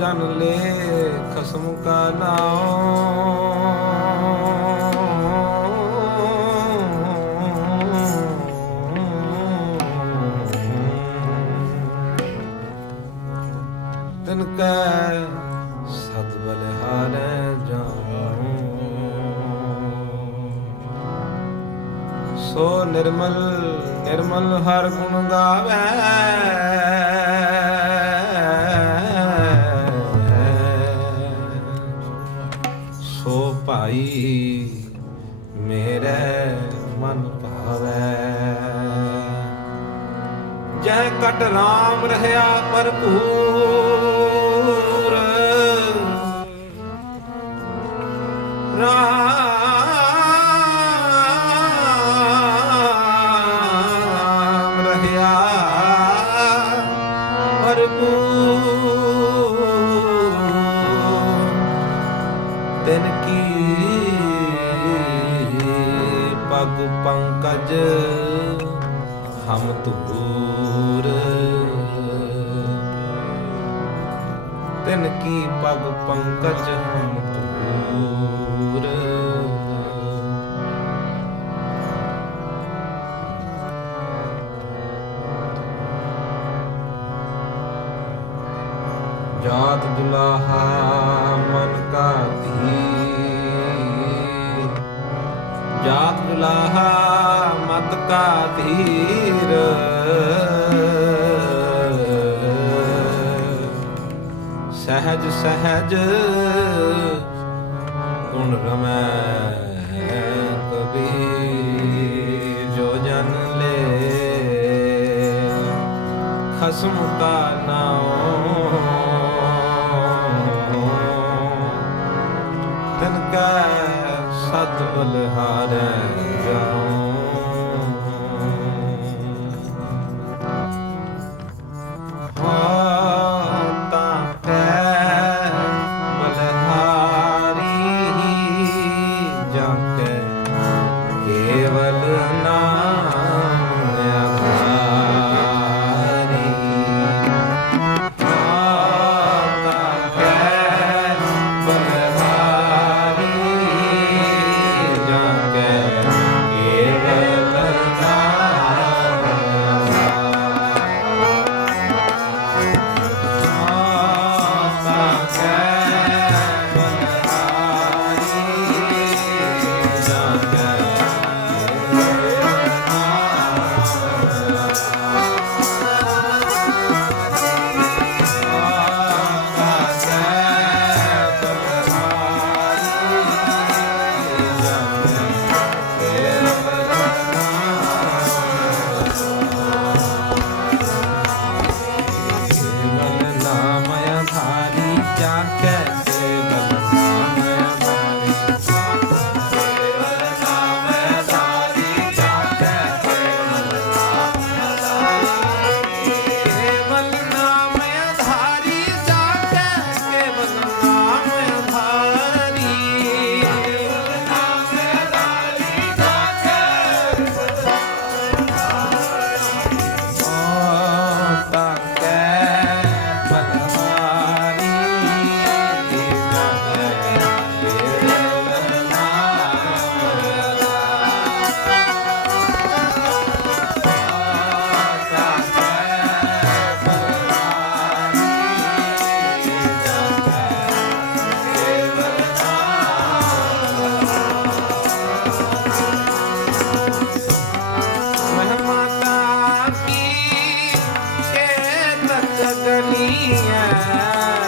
ਜਨ ਲੈ ਖਸਮ ਕਾ ਨਾਮ ਤਿਨ ਕੈ ਸਦ ਬਲਿਹਾਰੈ ਜਾਉ। ਸੋ ਨਿਰਮਲ ਨਿਰਮਲ ਹਰ ਗੁਣ ਗਾਵੇ। ਭਾਈ ਮੇਰੇ ਮਨ ਭਾਵੈ। ਜੈ ਕਟ ਰਾਮ ਰਹਾ ਭਰਪੂਰ ਕੀ ਪੰਕਜ ਹਮ ਤੂਰ ਜਾਤ ਦੁਲਾਹਾ ਮਨ ਕਾ ਧੀ ਜਾਤ ਦੁਲਾਹਾ ਮਤ ਕਾ ਧੀਰ। ਸਹਿਜ ਸਹਜ ਗੁਣ ਰਮੈ ਕਬੀਰ ਜੋ ਜਨ ਲੈ। ਖਸਮ ਕਾ galinha.